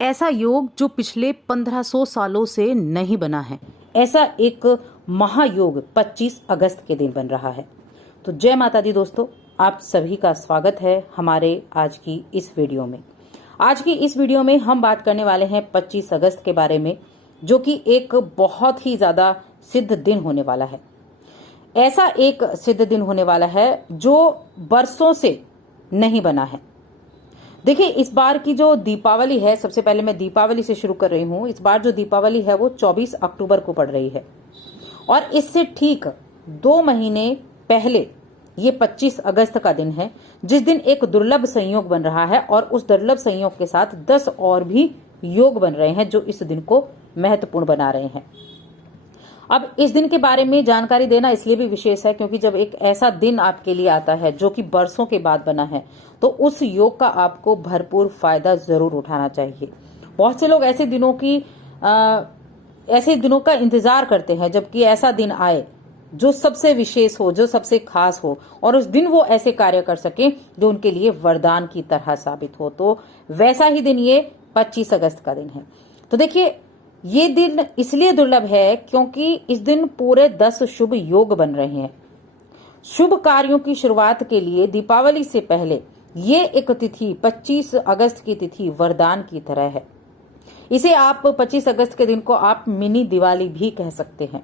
ऐसा योग जो पिछले 1500 सालों से नहीं बना है। ऐसा एक महायोग 25 अगस्त के दिन बन रहा है। तो जय माता दी दोस्तों, आप सभी का स्वागत है हमारे आज की इस वीडियो में। आज की इस वीडियो में हम बात करने वाले हैं 25 अगस्त के बारे में, जो कि एक बहुत ही ज्यादा सिद्ध दिन होने वाला है। ऐसा एक सिद्ध दिन होने वाला है जो बरसों से नहीं बना है। देखिए, इस बार की जो दीपावली है, सबसे पहले मैं दीपावली से शुरू कर रही हूं। इस बार जो दीपावली है वो 24 अक्टूबर को पड़ रही है और इससे ठीक 2 महीने पहले ये 25 अगस्त का दिन है, जिस दिन एक दुर्लभ संयोग बन रहा है और उस दुर्लभ संयोग के साथ 10 और भी योग बन रहे हैं जो इस दिन को महत्वपूर्ण बना रहे हैं। अब इस दिन के बारे में जानकारी देना इसलिए भी विशेष है क्योंकि जब एक ऐसा दिन आपके लिए आता है जो कि बरसों के बाद बना है, तो उस योग का आपको भरपूर फायदा जरूर उठाना चाहिए। बहुत से लोग ऐसे दिनों का इंतजार करते हैं जबकि ऐसा दिन आए जो सबसे विशेष हो, जो सबसे खास हो और उस दिन वो ऐसे कार्य कर सके जो उनके लिए वरदान की तरह साबित हो। तो वैसा ही दिन ये 25 अगस्त का दिन है। तो देखिए, ये दिन इसलिए दुर्लभ है क्योंकि इस दिन पूरे 10 शुभ योग बन रहे हैं। शुभ कार्यों की शुरुआत के लिए दीपावली से पहले ये एक तिथि 25 अगस्त की तिथि वरदान की तरह है। इसे आप 25 अगस्त के दिन को आप मिनी दिवाली भी कह सकते हैं।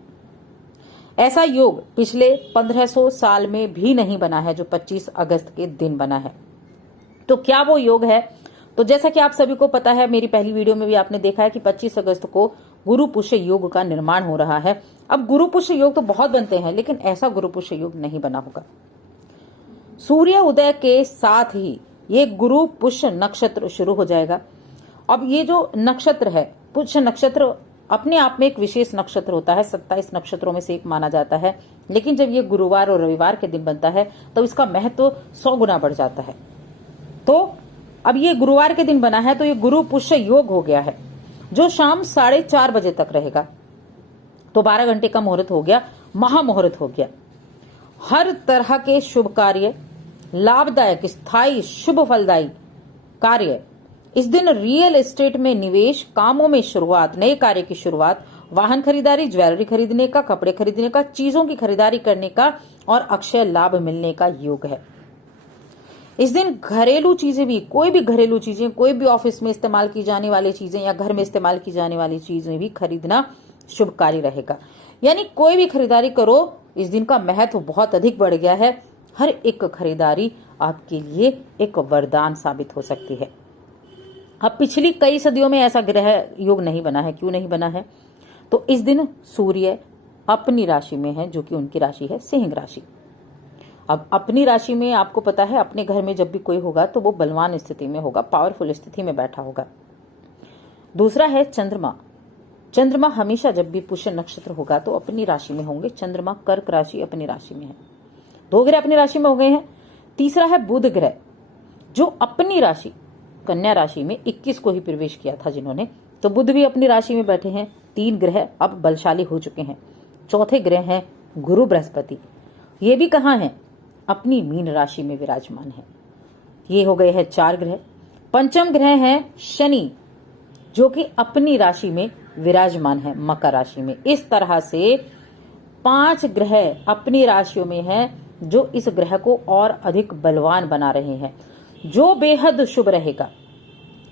ऐसा योग पिछले 1500 साल में भी नहीं बना है जो 25 अगस्त के दिन बना है। तो क्या वो योग है? तो जैसा कि आप सभी को पता है, मेरी पहली वीडियो में भी आपने देखा है कि 25 अगस्त को गुरु पुष्य योग का निर्माण हो रहा है। अब गुरु पुष्य योग तो बहुत बनते हैं, लेकिन ऐसा गुरु पुष्य योग नहीं बना होगा। सूर्य उदय के साथ ही ये गुरु पुष्य नक्षत्र शुरू हो जाएगा। अब ये जो नक्षत्र है, पुष्य नक्षत्र अपने आप में एक विशेष नक्षत्र होता है, 27 नक्षत्रों में से एक माना जाता है। लेकिन जब ये गुरुवार और रविवार के दिन बनता है तो इसका महत्व 100 गुना बढ़ जाता है। तो अब ये गुरुवार के दिन बना है तो ये गुरु पुष्य योग हो गया है जो शाम 4:30 बजे तक रहेगा। तो 12 घंटे का मुहूर्त हो गया, महामुहूर्त हो गया। हर तरह के शुभ कार्य, लाभदायक, स्थायी, शुभ फलदायी कार्य, इस दिन रियल एस्टेट में निवेश, कामों में शुरुआत, नए कार्य की शुरुआत, वाहन खरीदारी, ज्वेलरी खरीदने का, कपड़े खरीदने का, चीजों की खरीदारी करने का और अक्षय लाभ मिलने का योग है। इस दिन घरेलू चीजें भी, कोई भी घरेलू चीजें, कोई भी ऑफिस में इस्तेमाल की जाने वाली चीजें या घर में इस्तेमाल की जाने वाली चीजें भी खरीदना शुभकारी रहेगा। यानी कोई भी खरीदारी करो, इस दिन का महत्व बहुत अधिक बढ़ गया है। हर एक खरीदारी आपके लिए एक वरदान साबित हो सकती है। अब पिछली कई सदियों में ऐसा ग्रह योग नहीं बना है। क्यों नहीं बना है? तो इस दिन सूर्य अपनी राशि में है, जो कि उनकी राशि है सिंह राशि। अब अपनी राशि में आपको पता है, अपने घर में जब भी कोई होगा तो वो बलवान स्थिति में होगा, पावरफुल स्थिति में बैठा होगा। दूसरा है चंद्रमा। चंद्रमा हमेशा जब भी पुष्य नक्षत्र होगा तो अपनी राशि में होंगे। चंद्रमा कर्क राशि अपनी राशि में है। 2 ग्रह अपनी राशि में हो गए हैं। तीसरा है बुध ग्रह, जो अपनी राशि कन्या राशि में 21 को ही प्रवेश किया था जिन्होंने, तो बुध भी अपनी राशि में बैठे हैं। 3 ग्रह अब बलशाली हो चुके हैं। चौथे ग्रह हैं गुरु बृहस्पति। ये भी कहाँ हैं? अपनी मीन राशि में विराजमान है। ये हो गए हैं 4 ग्रह। पंचम ग्रह है शनि, जो कि अपनी राशि में विराजमान है, मकर राशि में। इस तरह से 5 ग्रह अपनी राशियों में हैं जो इस ग्रह को और अधिक बलवान बना रहे हैं, जो बेहद शुभ रहेगा।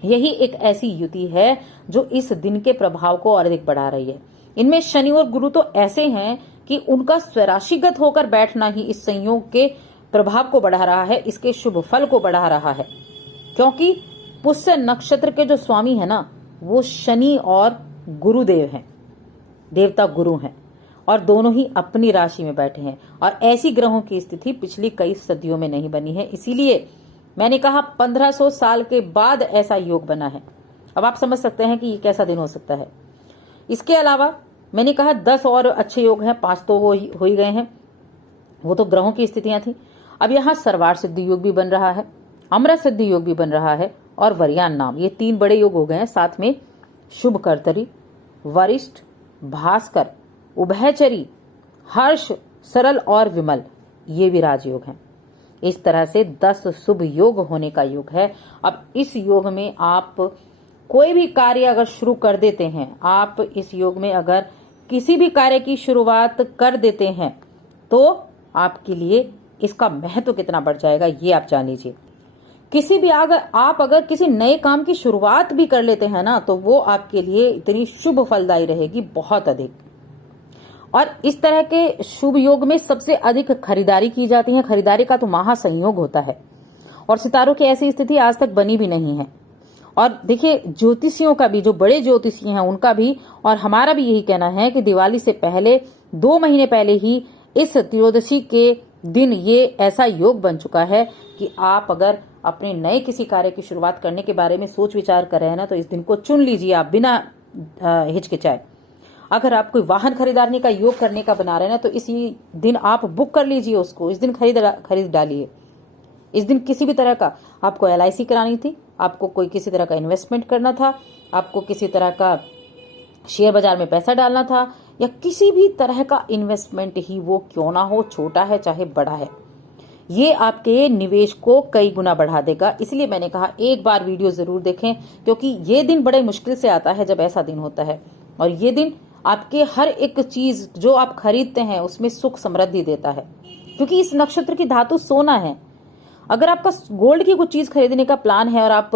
यही एक ऐसी युति है जो इस दिन के प्रभाव को और अधिक बढ़ा रही है। इनमें शनि और गुरु तो ऐसे हैं कि उनका स्वराशिगत होकर बैठना ही इस संयोग के प्रभाव को बढ़ा रहा है, इसके शुभ फल को बढ़ा रहा है। क्योंकि पुष्य नक्षत्र के जो स्वामी है ना, वो शनि और गुरुदेव हैं, देवता गुरु हैं, और दोनों ही अपनी राशि में बैठे हैं। और ऐसी ग्रहों की स्थिति पिछली कई सदियों में नहीं बनी है। इसीलिए मैंने कहा 1500 साल के बाद ऐसा योग बना है। अब आप समझ सकते हैं कि ये कैसा दिन हो सकता है। इसके अलावा मैंने कहा 10 और अच्छे योग हैं, 5 तो वो हो ही गए हैं, वो तो ग्रहों की स्थितियां थी। अब यहाँ सर्वार्थ सिद्धि योग भी बन रहा है, अमृत सिद्धि योग भी बन रहा है और वरयान नाम, ये 3 बड़े योग हो गए हैं। साथ में शुभ कर्तरी, वरिष्ठ, भास्कर, उभयचरी, हर्ष, सरल और विमल, ये भी राजयोग हैं। इस तरह से 10 शुभ योग होने का योग है। अब इस योग में आप कोई भी कार्य अगर शुरू कर देते हैं आप इस योग में, अगर किसी भी कार्य की शुरुआत कर देते हैं तो आपके लिए इसका महत्व कितना बढ़ जाएगा ये आप जान लीजिए। किसी भी अगर किसी नए काम की शुरुआत भी कर लेते हैं ना, तो वो आपके लिए इतनी शुभ फलदायी रहेगी, बहुत अधिक। और इस तरह के शुभ योग में सबसे अधिक खरीदारी की जाती है। खरीदारी का तो महासंयोग होता है और सितारों की ऐसी स्थिति आज तक बनी भी नहीं है। और देखिए, ज्योतिषियों का भी, जो बड़े ज्योतिषी हैं उनका भी और हमारा भी यही कहना है कि दिवाली से पहले 2 महीने पहले ही इस त्रयोदशी के दिन ये ऐसा योग बन चुका है कि आप अगर अपने नए किसी कार्य की शुरुआत करने के बारे में सोच विचार कर रहे हैं ना, तो इस दिन को चुन लीजिए आप बिना हिचकिचाए। अगर आप कोई वाहन खरीदारी का योग करने का बना रहे हैं ना, तो इसी दिन आप बुक कर लीजिए उसको, इस दिन खरीद डालिए। इस दिन किसी भी तरह का आपको LIC करानी थी, आपको कोई किसी तरह का इन्वेस्टमेंट करना था, आपको किसी तरह का शेयर बाजार में पैसा डालना था, या किसी भी तरह का इन्वेस्टमेंट ही वो क्यों ना हो, छोटा है चाहे बड़ा है, ये आपके निवेश को कई गुना बढ़ा देगा। इसलिए मैंने कहा एक बार वीडियो जरूर देखें, क्योंकि ये दिन बड़े मुश्किल से आता है जब ऐसा दिन होता है। और ये दिन आपके हर एक चीज जो आप खरीदते हैं उसमें सुख समृद्धि देता है, क्योंकि इस नक्षत्र की धातु सोना है। अगर आपका गोल्ड की कुछ चीज खरीदने का प्लान है और आप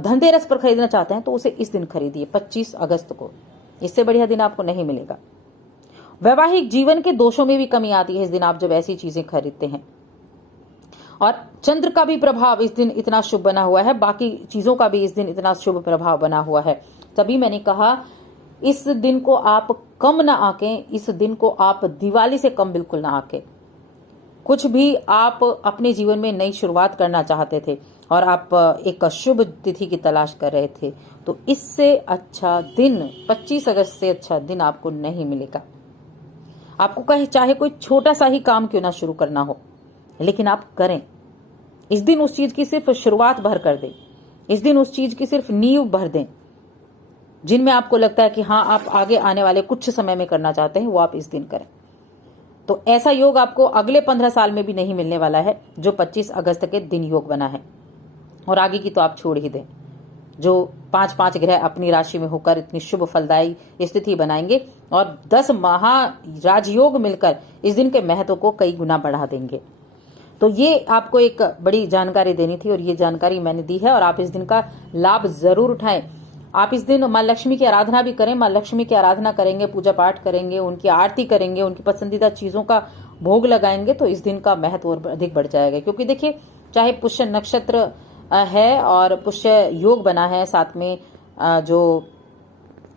धनतेरस पर खरीदना चाहते हैं तो उसे इस दिन खरीदिए, 25 अगस्त को। इससे बढ़िया दिन आपको नहीं मिलेगा। वैवाहिक जीवन के दोषों में भी कमी आती है इस दिन आप जब ऐसी चीजें खरीदते हैं। और चंद्र का भी प्रभाव इस दिन इतना शुभ बना हुआ है, बाकी चीजों का भी इस दिन इतना शुभ प्रभाव बना हुआ है। तभी मैंने कहा इस दिन को आप कम ना आके, इस दिन को आप दिवाली से कम बिल्कुल ना आके। कुछ भी आप अपने जीवन में नई शुरुआत करना चाहते थे और आप एक शुभ तिथि की तलाश कर रहे थे, तो इससे अच्छा दिन 25 अगस्त से अच्छा दिन आपको नहीं मिलेगा। आपको कहे चाहे कोई छोटा सा ही काम क्यों ना शुरू करना हो, लेकिन आप करें। इस दिन उस चीज की सिर्फ शुरुआत भर कर दें, इस दिन उस चीज की सिर्फ नींव भर दें जिनमें आपको लगता है कि हाँ आप आगे आने वाले कुछ समय में करना चाहते हैं, वो आप इस दिन करें। तो ऐसा योग आपको अगले 15 साल में भी नहीं मिलने वाला है जो 25 अगस्त के दिन योग बना है। और आगे की तो आप छोड़ ही दें। जो 5-5 ग्रह अपनी राशि में होकर इतनी शुभ फलदायी स्थिति बनाएंगे और 10 महाराजयोग मिलकर इस दिन के महत्व को कई गुना बढ़ा देंगे। तो ये आपको एक बड़ी जानकारी देनी थी और ये जानकारी मैंने दी है और आप इस दिन का लाभ जरूर उठाएं। आप इस दिन माँ लक्ष्मी की आराधना भी करें। माँ लक्ष्मी की आराधना करेंगे, पूजा पाठ करेंगे, उनकी आरती करेंगे, उनकी पसंदीदा चीजों का भोग लगाएंगे, तो इस दिन का महत्व और अधिक बढ़ जाएगा। क्योंकि देखिए, चाहे पुष्य नक्षत्र है और पुष्य योग बना है, साथ में जो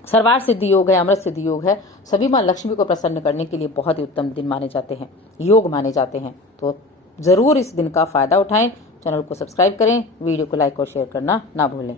सर्वार सिद्धि योग है, अमृत सिद्धि योग है, सभी माँ लक्ष्मी को प्रसन्न करने के लिए बहुत ही उत्तम दिन माने जाते हैं, योग माने जाते हैं। तो जरूर इस दिन का फायदा उठाएं। चैनल को सब्सक्राइब करें, वीडियो को लाइक और शेयर करना ना भूलें।